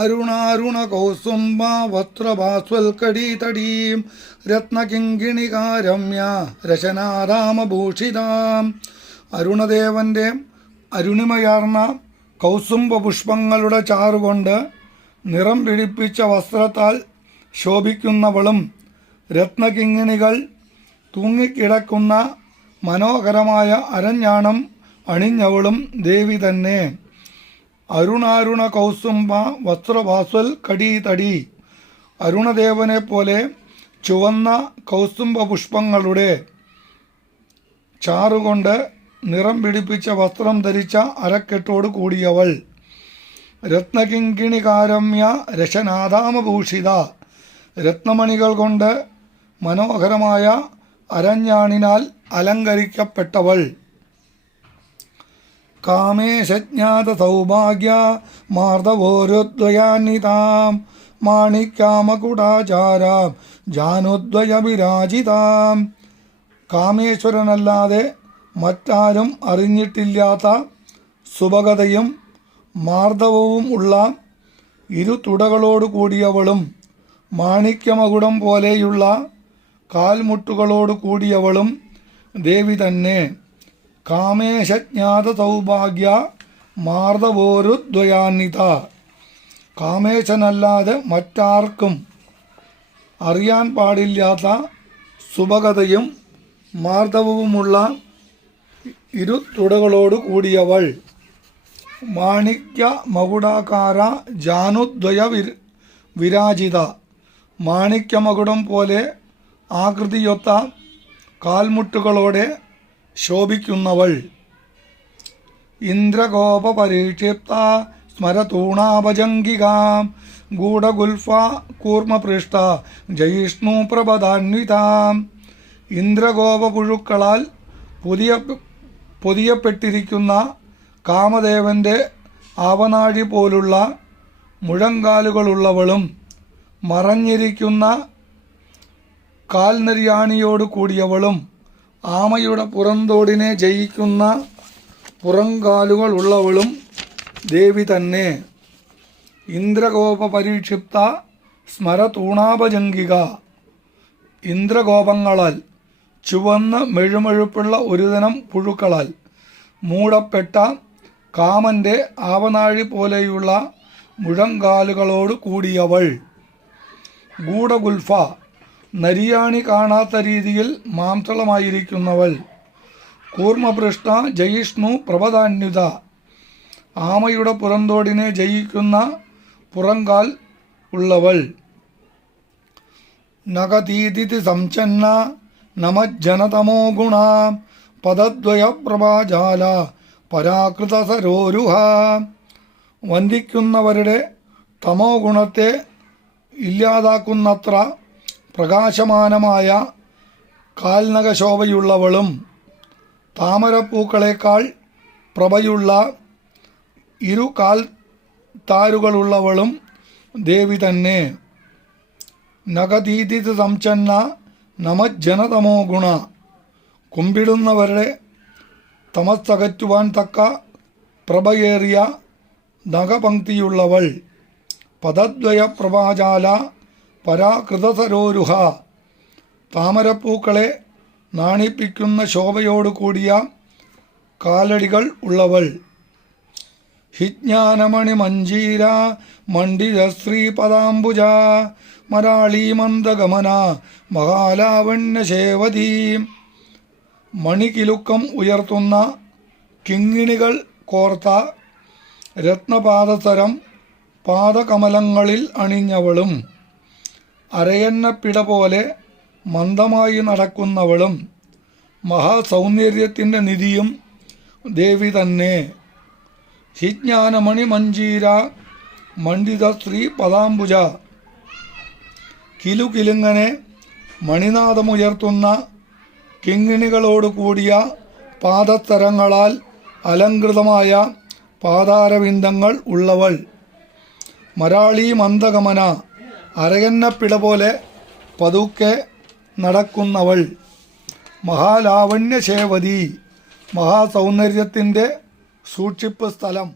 അരുണാരുണ കൗസുംബ വസ്ത്രഭാസ്വൽക്കടീതടീം രത്നകിങ്കിണികാരമ്യ രശനാരാമഭൂഷിതാം. അരുണദേവൻ്റെ അരുണിമയാർന്ന കൗസുംബ പുഷ്പങ്ങളുടെ ചാറുകൊണ്ട് നിറം പിടിപ്പിച്ച വസ്ത്രത്താൽ ശോഭിക്കുന്നവളും രത്നകിങ്ങിണികൾ തൂങ്ങിക്കിടക്കുന്ന മനോഹരമായ അരഞ്ഞാണം അണിഞ്ഞവളും ദേവി തന്നെ. അരുണാരുണ കൗസുംബ വസ്ത്രഭാസ്വൽ കടീതടി. അരുണദേവനെ പോലെ ചുവന്ന കൗസുംബ പുഷ്പങ്ങളുടെ ചാറുകൊണ്ട് നിറം പിടിപ്പിച്ച വസ്ത്രം ധരിച്ച അരക്കെട്ടോട് കൂടിയവൾ. രത്നകിങ്കിണികാരമ്യ രശനാദാമഭൂഷിത. രത്നമണികൾ കൊണ്ട് മനോഹരമായ അരഞ്ഞാണിനാൽ അലങ്കരിക്കപ്പെട്ടവൾ. കാമേശജ്ഞാത സൗഭാഗ്യ മാർദ്ദവോരുദ്വയാന്വിതാം മാണിക്യാമകുടാചാരാം ജാനുദ്വയ വിരാജിതാം. കാമേശ്വരനല്ലാതെ മറ്റാരും അറിഞ്ഞിട്ടില്ലാത്ത സുഭഗതയും മാർദ്ദവവും ഉള്ള ഇരു തുടകളോട് കൂടിയവളും മാണിക്യമകുടം പോലെയുള്ള കാൽമുട്ടുകളോട് കൂടിയവളും ദേവി തന്നെ. കാമേശജ്ഞാത സൗഭാഗ്യ മാർദ്ദവോരുദ്വയാന്വിത. കാമേശനല്ലാതെ മറ്റാർക്കും അറിയാൻ പാടില്ലാത്ത സുഭഗതയും മാർദ്ദവവുമുള്ള ഇരു തുടകളോട് കൂടിയവൾ. മാണിക്യ മകുടാകാര ജാനുദ്വയ വിരാജിത. മാണിക്യമകുടം പോലെ ആകൃതിയൊത്ത കാൽമുട്ടുകളോടെ ശോഭിക്കുന്നവൾ. ഇന്ദ്രഗോപ പരീക്ഷിപ്ത സ്മരതൂണാഭജംഗികാം ഗൂഢഗുൽഫ കൂർമ്മപൃഷ്ട ജയിഷ്ണു പ്രഭദാന്വിതാം. ഇന്ദ്രഗോപ പുഴുക്കളാൽ പൊതിയപ്പെട്ടിരിക്കുന്ന കാമദേവൻ്റെ ആവനാഴി പോലുള്ള മുഴങ്കാലുകളുള്ളവളും മറഞ്ഞിരിക്കുന്ന കാൽനരിയാണിയോട് കൂടിയവളും ആമയുടെ പുറന്തോടിനെ ജയിക്കുന്ന പുറങ്കാലുകൾ ഉള്ളവളും ദേവി തന്നെ. ഇന്ദ്രഗോപ പരീക്ഷിപ്ത സ്മരതൂണാഭജംഗിക. ഇന്ദ്രഗോപങ്ങളാൽ ചുവന്ന് മെഴുമെഴുപ്പുള്ള ഒരുതരം പുഴുക്കളാൽ മൂടപ്പെട്ട കാമൻ്റെ ആവനാഴി പോലെയുള്ള മുഴങ്കാലുകളോട് കൂടിയവൾ. ഗൂഢഗുൽഫ. നരിയാണി കാണാത്ത രീതിയിൽ മാംസളമായിരിക്കുന്നവൾ. കൂർമ്മപൃഷ്ട ജയിഷ്ണു പ്രഭദാന്വിത. ആമയുടെ പുറന്തോടിനെ ജയിക്കുന്ന പുറങ്കാൽ ഉള്ളവൾ. നഖതീതിഥി സംചന്ന നമജ്ജനതമോ ഗുണ പദദ്വയ പ്രഭാജാല പരാകൃത സരോരുഹ. വന്ദിക്കുന്നവരുടെ തമോ ഗുണത്തെ ഇല്ലാതാക്കുന്നത്ര പ്രകാശമാനമായ കാൽനഖശോഭയുള്ളവളും താമരപ്പൂക്കളേക്കാൾ പ്രഭയുള്ള ഇരു കാൽ താരുകളുള്ളവളും ദേവി തന്നെ. നഖതീതിഥി സംചന്ന നമജ്ജനതമോ ഗുണ. കുമ്പിടുന്നവരുടെ തമസ്സകറ്റുവാൻ തക്ക പ്രഭയേറിയ നഖപംക്തിയുള്ളവൾ. പദദ്വയ പ്രഭാജാല പരാകൃതസരോരുഹ. താമരപ്പൂക്കളെ നാണിപ്പിക്കുന്ന ശോഭയോടു കൂടിയ കാലടികൾ ഉള്ളവൾ. ഹിജ്ഞാനമണി മഞ്ജീര മണ്ഡിതശ്രീ പദാംബുജ മരാളീ മന്ദഗമന മഹാലാവണ്യശേവതീ. മണികിലുക്കം ഉയർത്തുന്ന കിങ്ങിണികൾ കോർത്ത രത്നപാദസരം പാദകമലങ്ങളിൽ അണിഞ്ഞവളും അരയന്നപ്പിട പോലെ മന്ദമായി നടക്കുന്നവളും മഹാസൗന്ദര്യത്തിൻ്റെ നിധിയും ദേവി തന്നെ. ഹിജ്ഞാനമണി മഞ്ജീര മണ്ഡിത ശ്രീ പദാംബുജ. കിലുകിലുങ്ങനെ മണിനാദമുയർത്തുന്ന കിങ്ങിണികളോട് കൂടിയ പാദത്തരങ്ങളാൽ അലങ്കൃതമായ പാതാരവിന്ദങ്ങൾ ഉള്ളവൾ. മരാളി മന്ദഗമന. അരയന്നപ്പിട പോലെ പതുക്കെ നടക്കുന്നവൾ. മഹാലാവണ്യശേവതി. മഹാസൗന്ദര്യത്തിൻ്റെ സൂക്ഷിപ്പ് സ്ഥലം.